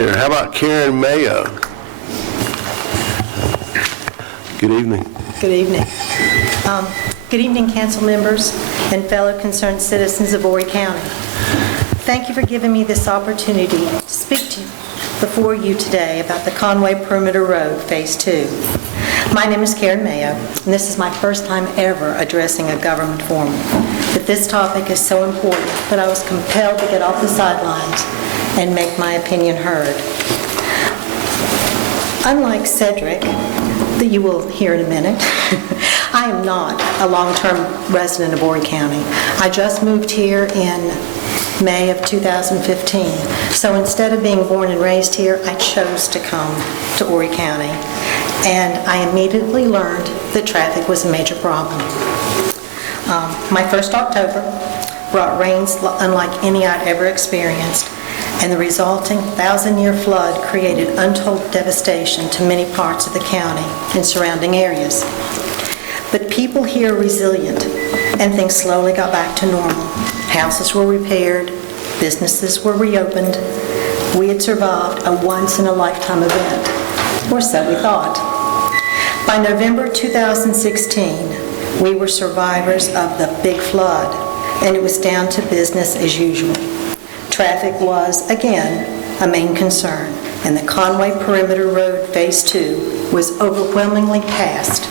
How about Karen Mayo? Good evening. Good evening. Good evening, council members and fellow concerned citizens of Horry County. Thank you for giving me this opportunity to speak before you today about the Conway Perimeter Road, Phase 2. My name is Karen Mayo, and this is my first time ever addressing a government forum. But this topic is so important that I was compelled to get off the sidelines and make my opinion heard. Unlike Cedric, that you will hear in a minute, I am not a long-term resident of Horry County. I just moved here in May of 2015. So instead of being born and raised here, I chose to come to Horry County. And I immediately learned that traffic was a major problem. My first October brought rains unlike any I'd ever experienced, and the resulting 1,000-year flood created untold devastation to many parts of the county and surrounding areas. But people here are resilient, and things slowly got back to normal. Houses were repaired, businesses were reopened. We had survived a once-in-a-lifetime event, or so we thought. By November 2016, we were survivors of the big flood, and it was down to business as usual. Traffic was, again, a main concern, and the Conway Perimeter Road Phase 2 was overwhelmingly passed.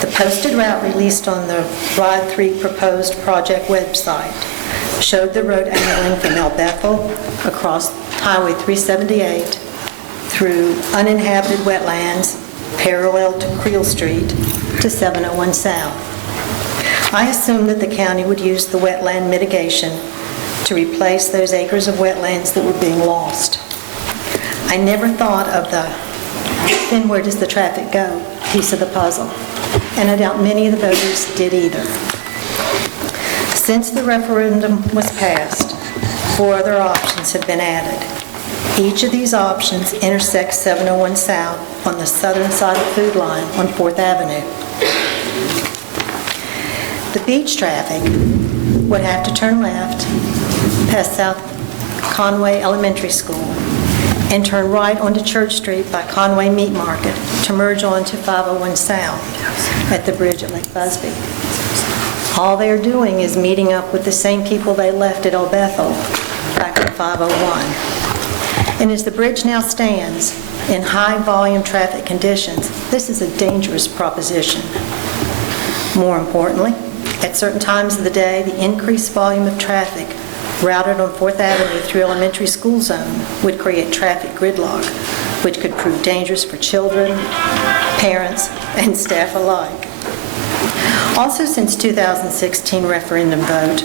The posted route released on the Ride 3 proposed project website showed the road angling from El Bethel across Highway 378 through uninhabited wetlands parallel to Creel Street to 701 South. I assumed that the county would use the wetland mitigation to replace those acres of wetlands that were being lost. I never thought of the then where does the traffic go piece of the puzzle, and I doubt many of the voters did either. Since the referendum was passed, 4 other options have been added. Each of these options intersects 701 South on the southern side of Food Line on 4th Avenue. The beach traffic would have to turn left past South Conway Elementary School and turn right onto Church Street by Conway Meat Market to merge onto 501 South at the bridge at Lake Busby. All they're doing is meeting up with the same people they left at El Bethel back at 501. And as the bridge now stands in high volume traffic conditions, this is a dangerous proposition. More importantly, at certain times of the day, the increased volume of traffic routed on 4th Avenue through elementary school zone would create traffic gridlock, which could prove dangerous for children, parents, and staff alike. Also, since 2016 referendum vote,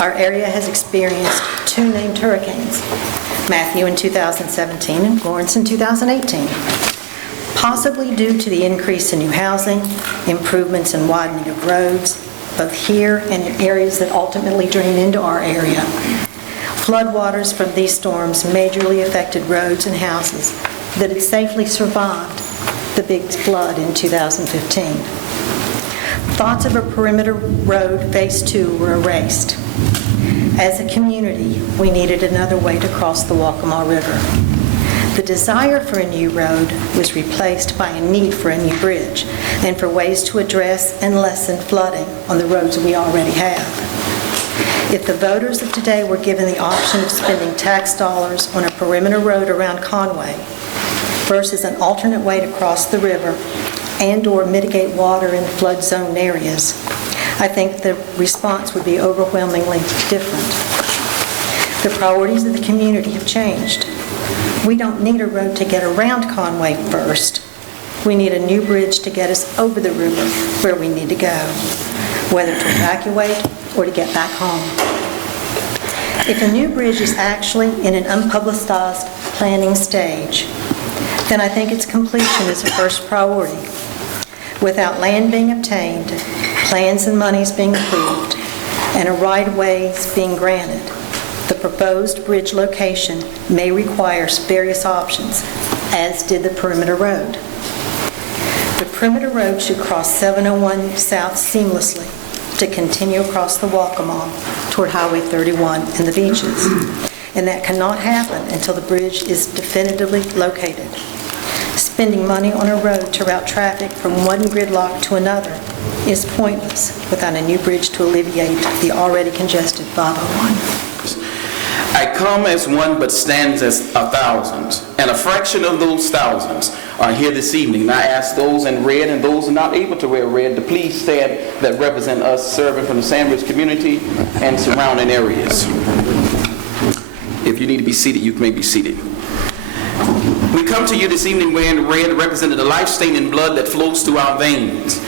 our area has experienced 2 named hurricanes, Matthew in 2017 and Florence in 2018. Possibly due to the increase in new housing, improvements in widening of roads, both here and in areas that ultimately drain into our area. Floodwaters from these storms majorly affected roads and houses that had safely survived the big flood in 2015. Thoughts of a perimeter road Phase 2 were erased. As a community, we needed another way to cross the Waccamaw River. The desire for a new road was replaced by a need for a new bridge and for ways to address and lessen flooding on the roads we already have. If the voters of today were given the option of spending tax dollars on a perimeter road around Conway versus an alternate way to cross the river and/or mitigate water in flood zone areas, I think the response would be overwhelmingly different. The priorities of the community have changed. We don't need a road to get around Conway first. We need a new bridge to get us over the river where we need to go, whether to evacuate or to get back home. If a new bridge is actually in an unpublicized planning stage, then I think its completion is a first priority. Without land being obtained, plans and monies being approved, and a right-of-ways being granted, the proposed bridge location may require various options, as did the perimeter road. The perimeter road should cross 701 South seamlessly to continue across the Waccamaw toward Highway 31 and the beaches. and that cannot happen until the bridge is definitively located. Spending money on a road to route traffic from one gridlock to another is pointless without a new bridge to alleviate the already congested 501. I come as one but stands as a thousand, and a fraction of those thousands are here this evening. And I ask those in red and those who are not able to wear red to please stand that represent us serving from the Sandridge community and surrounding areas. If you need to be seated, you may be seated. We come to you this evening wearing red, representing the life-staining blood that flows through our veins.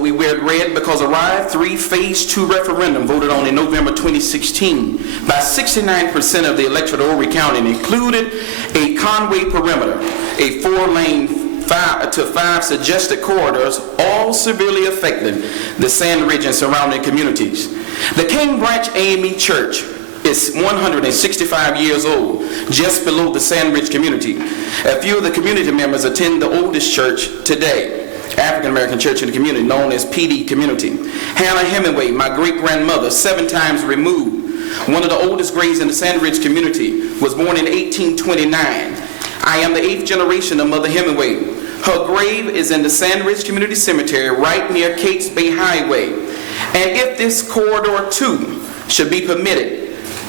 We wear red because Arrive 3 Phase 2 referendum voted on in November 2016 by 69% of the electorate of Horry County and included a Conway perimeter, a 4-lane 5 to 5 suggested corridors, all severely affecting the Sandridge and surrounding communities. The King Branch AME Church is 165 years old, just below the Sandridge community. A few of the community members attend the oldest church today, African American church in the community, known as PD Community. Hannah Hemingway, my great-grandmother, 7 times removed, one of the oldest graves in the Sandridge community, was born in 1829. I am the 8th generation of Mother Hemingway. Her grave is in the Sandridge Community Cemetery right near Cates Bay Highway. And if this corridor 2 should be permitted,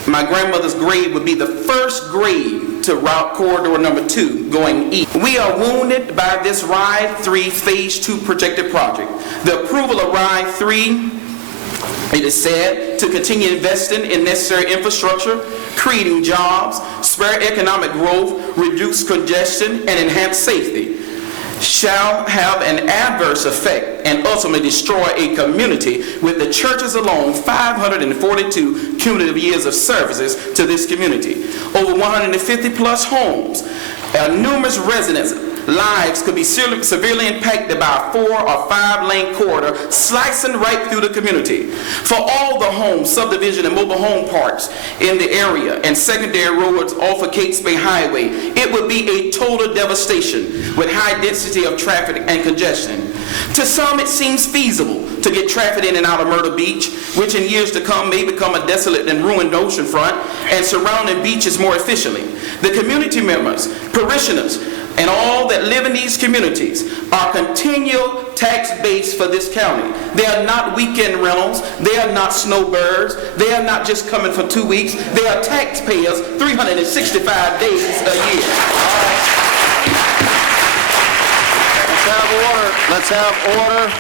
my grandmother's grave would be the first grave to route corridor number 2 going east. We are wounded by this Ride 3 Phase 2 projected project. The approval of Ride 3, it is said, to continue investing in necessary infrastructure, creating jobs, spur economic growth, reduce congestion, and enhance safety, shall have an adverse effect and ultimately destroy a community with the churches alone 542 cumulative years of services to this community. Over 150 plus homes, numerous residents' lives could be severely impacted by a 4 or 5 lane corridor slicing right through the community. For all the homes, subdivision, and mobile home parks in the area and secondary roads off of Cates Bay Highway, it would be a total devastation with high density of traffic and congestion. To some, it seems feasible to get traffic in and out of Myrtle Beach, which in years to come may become a desolate and ruined oceanfront and surrounding beaches more efficiently. The community members, parishioners, and all that live in these communities are continual tax base for this county. They are not weekend rentals. They are not snowbirds. They are not just coming for 2 weeks. They are taxpayers 365 days a year. Let's have order.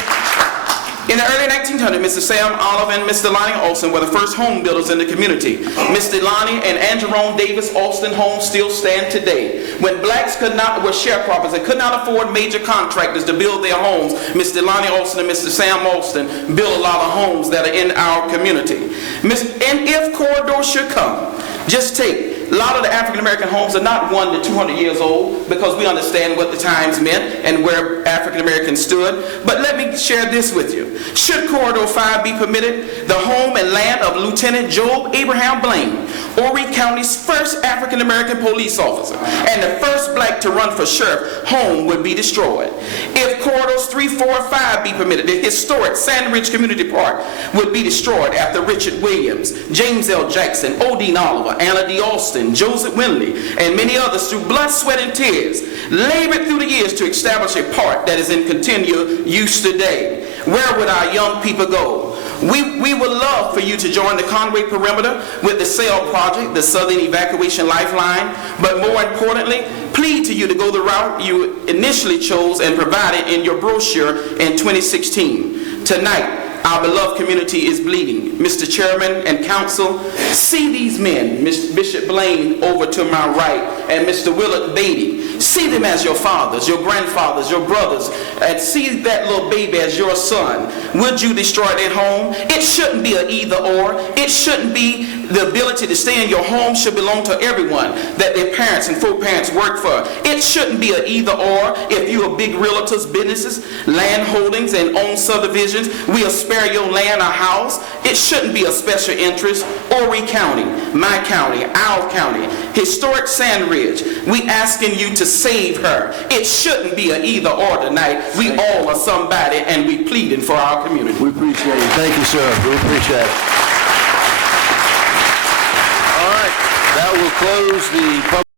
In the early 1900s, Mr. Sam Olive and Mr. Lonnie Austin were the first home builders in the community. Mr. Lonnie and Angerone Davis Austin homes still stand today. When blacks were sharecroppers and could not afford major contractors to build their homes, Mr. Lonnie Austin and Mr. Sam Austin built a lot of homes that are in our community. And if corridors should come, just take a lot of the African American homes are not 100 to 200 years old because we understand what the times meant and where African Americans stood. But let me share this with you. Should Corridor 5 be permitted, the home and land of Lieutenant Job Abraham Blaine, Horry County's first African American police officer and the first black to run for sheriff, home would be destroyed. If Corridors 3, 4, and 5 be permitted, the historic Sandridge Community Park would be destroyed after Richard Williams, James L. Jackson, Odine Oliver, Anna D. Austin, Joseph Winley, and many others through blood, sweat, and tears labored through the years to establish a park that is in continual use today. Where would our young people go? We would love for you to join the Conway perimeter with the SAIL project, the Southern Evacuation Lifeline, but more importantly, plead to you to go the route you initially chose and provided in your brochure in 2016. Tonight, our beloved community is bleeding. Mr. Chairman and Council, see these men, Bishop Blaine over to my right, and Mr. Willard Beatty. See them as your fathers, your grandfathers, your brothers, and see that little baby as your son. Would you destroy their home? It shouldn't be an either or. It shouldn't be the ability to stay in your home should belong to everyone that their parents and foreparents work for. It shouldn't be an either or. If you are big realtors, businesses, land holdings, and own subdivisions, we'll spare your land or house. It shouldn't be a special interest. Horry County, my county, our county, historic Sandridge, we asking you to save her. It shouldn't be an either or tonight. We all are somebody, and we pleading for our community. We appreciate it. Thank you, sir. We appreciate it. All right. close the public